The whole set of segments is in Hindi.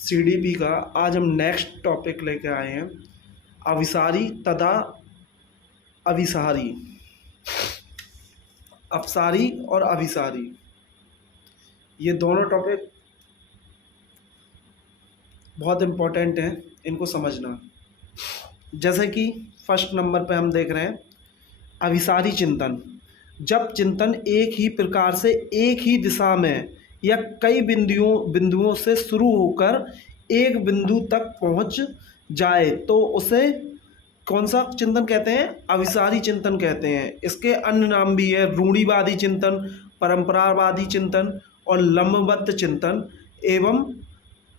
सीडीपी का आज हम नेक्स्ट टॉपिक लेके आए हैं, अविसारी तथा अभिसारी। अपसारी और अभिसारी, ये दोनों टॉपिक बहुत इम्पोर्टेंट हैं, इनको समझना। जैसे कि फर्स्ट नंबर पे हम देख रहे हैं अभिसारी चिंतन। जब चिंतन एक ही प्रकार से एक ही दिशा में या कई बिंदुओं से शुरू होकर एक बिंदु तक पहुंच जाए तो उसे कौन सा चिंतन कहते हैं? अभिसारी चिंतन कहते हैं। इसके अन्य नाम भी है रूढ़िवादी चिंतन, परंपरावादी चिंतन और लंबवत चिंतन एवं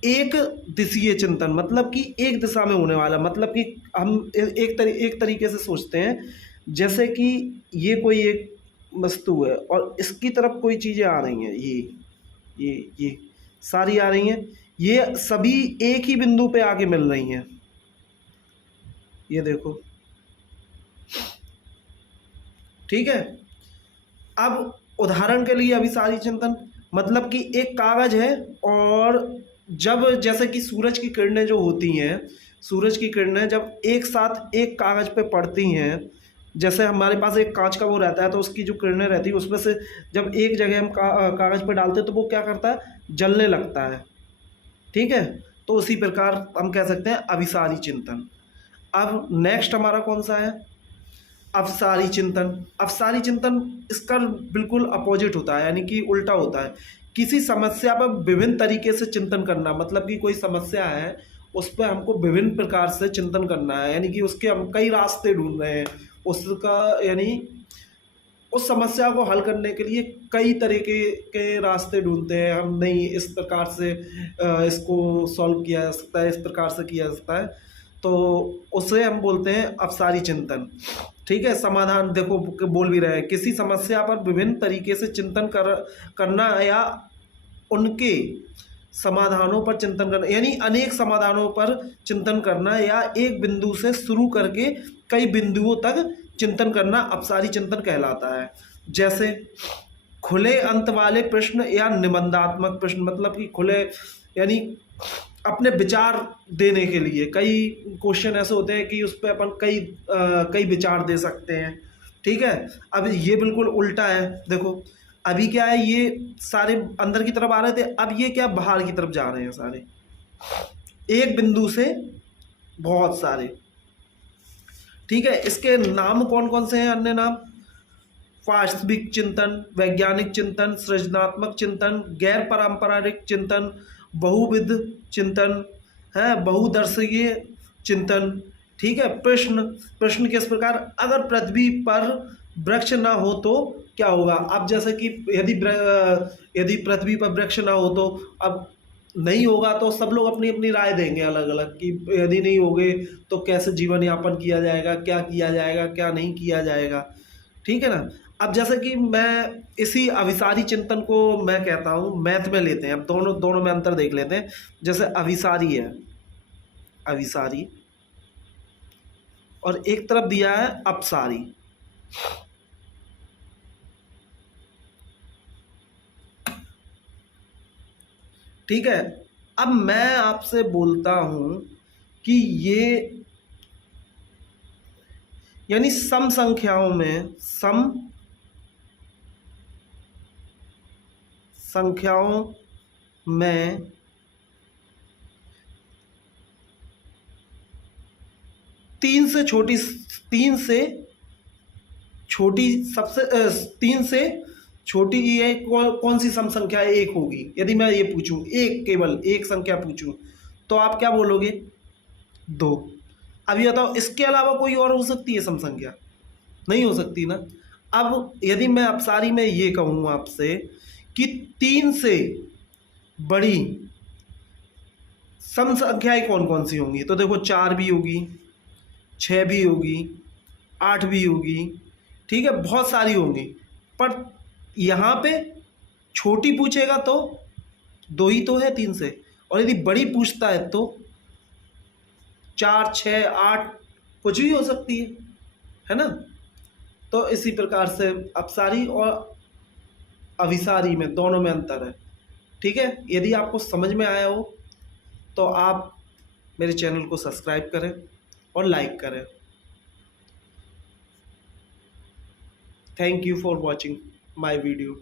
एक दिशीय चिंतन। मतलब कि एक दिशा में होने वाला, मतलब कि हम एक तरीके से सोचते हैं जैसे कि ये कोई एक वस्तु है और इसकी तरफ कोई चीज़ें आ रही हैं, ये सारी आ रही हैं, ये सभी एक ही बिंदु पे आके मिल रही हैं। ये देखो, ठीक है। अब उदाहरण के लिए अभिसारी चिंतन मतलब कि एक कागज है और जब जैसे कि सूरज की किरणें जो होती हैं, सूरज की किरणें जब एक साथ एक कागज पे पड़ती हैं, जैसे हमारे पास एक कांच का वो रहता है तो उसकी जो किरणें रहती है उसमें से जब एक जगह हम कागज पे डालते हैं तो वो क्या करता है? जलने लगता है, ठीक है। तो उसी प्रकार हम कह सकते हैं अभिसारी चिंतन। अब नेक्स्ट हमारा कौन सा है? अवसारी चिंतन। अवसारी चिंतन इसका बिल्कुल अपोजिट होता है, यानी कि उल्टा होता है। किसी समस्या पर विभिन्न तरीके से चिंतन करना, मतलब कि कोई समस्या है उस पर हमको विभिन्न प्रकार से चिंतन करना है, यानी कि उसके हम कई रास्ते ढूंढ रहे हैं उसका, यानी उस समस्या को हल करने के लिए कई तरीके के रास्ते ढूंढते हैं हम। नहीं, इस प्रकार से इसको सॉल्व किया जा सकता है, इस प्रकार से किया जा सकता है, तो उसे हम बोलते हैं अवसारी चिंतन, ठीक है। समाधान देखो बोल भी रहे हैं, किसी समस्या पर विभिन्न तरीके से चिंतन करना या उनके समाधानों पर चिंतन करना, यानी अनेक समाधानों पर चिंतन करना या एक बिंदु से शुरू करके कई बिंदुओं तक चिंतन करना अवसारी चिंतन कहलाता है। जैसे खुले अंत वाले प्रश्न या निबंधात्मक प्रश्न, मतलब कि खुले यानी अपने विचार देने के लिए कई क्वेश्चन ऐसे होते हैं कि उस पर अपन कई विचार दे सकते हैं, ठीक है। अब ये बिल्कुल उल्टा है, देखो अभी क्या है, ये सारे अंदर की तरफ आ रहे थे, अब ये क्या बाहर की तरफ जा रहे हैं सारे, एक बिंदु से बहुत सारे, ठीक है। इसके नाम कौन कौन से हैं? अन्य नाम वास्तविक चिंतन, वैज्ञानिक चिंतन, सृजनात्मक चिंतन, गैर पारंपरिक चिंतन, बहुविध चिंतन है, बहुदर्शीय चिंतन, ठीक है। प्रश्न किस प्रकार? अगर पृथ्वी पर वृक्ष ना हो तो क्या होगा? अब जैसे कि यदि पृथ्वी पर वृक्ष ना हो तो अब नहीं होगा, तो सब लोग अपनी अपनी राय देंगे अलग अलग कि यदि नहीं होंगे तो कैसे जीवन यापन किया जाएगा, क्या किया जाएगा, क्या नहीं किया जाएगा, ठीक है ना। अब जैसे कि मैं इसी अभिसारी चिंतन को मैं कहता हूँ, मैथ में लेते हैं, अब दोनों में अंतर देख लेते हैं। जैसे अभिसारी है, अभिसारी, और एक तरफ दिया है अपसारी, ठीक है। अब मैं आपसे बोलता हूं कि ये यानी सम संख्याओं में, सम संख्याओं में तीन से छोटी सबसे तीन से छोटी ये कौन सी सम संख्या एक होगी? यदि मैं ये पूछूं, एक केवल एक संख्या पूछूं, तो आप क्या बोलोगे? 2। अब ये बताओ, इसके अलावा कोई और हो सकती है सम संख्या? नहीं हो सकती ना। अब यदि मैं अपसारी में ये कहूँ आपसे कि 3 से बड़ी सम संख्याएं कौन कौन सी होंगी, तो देखो 4 भी होगी, 6 भी होगी, 8 भी होगी, ठीक है, बहुत सारी होंगी। पर यहाँ पे छोटी पूछेगा तो 2 ही तो है 3 से, और यदि बड़ी पूछता है तो 4, 6, 8 कुछ भी हो सकती है ना। तो इसी प्रकार से अपसारी और अभिसारी में दोनों में अंतर है, ठीक है। यदि आपको समझ में आया हो तो आप मेरे चैनल को सब्सक्राइब करें और लाइक करें। Thank you for watching my video.